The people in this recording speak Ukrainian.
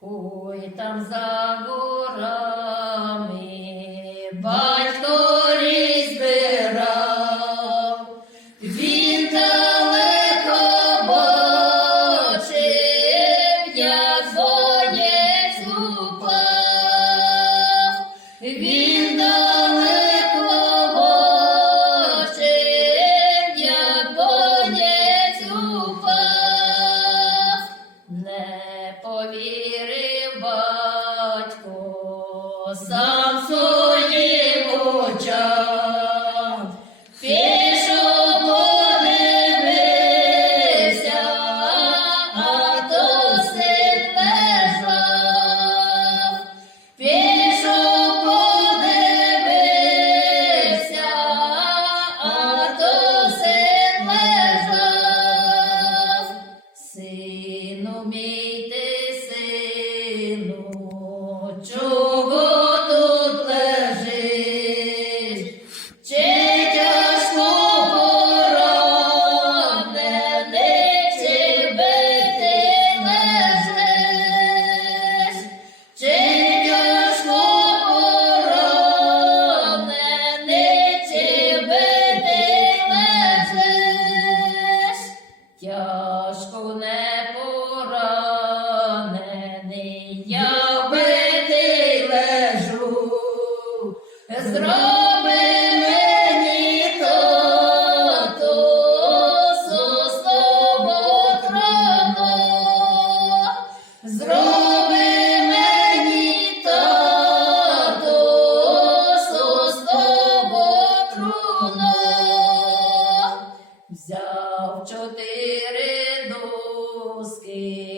Ой, там за горами Умійте, сину, чого тут чи тяжко поранений, чи бити лежиш, тяжко не Я битий лежу, зроби мені то, то сосновотроно, зроби мені то, то сосновотруно, взяв чотири доски.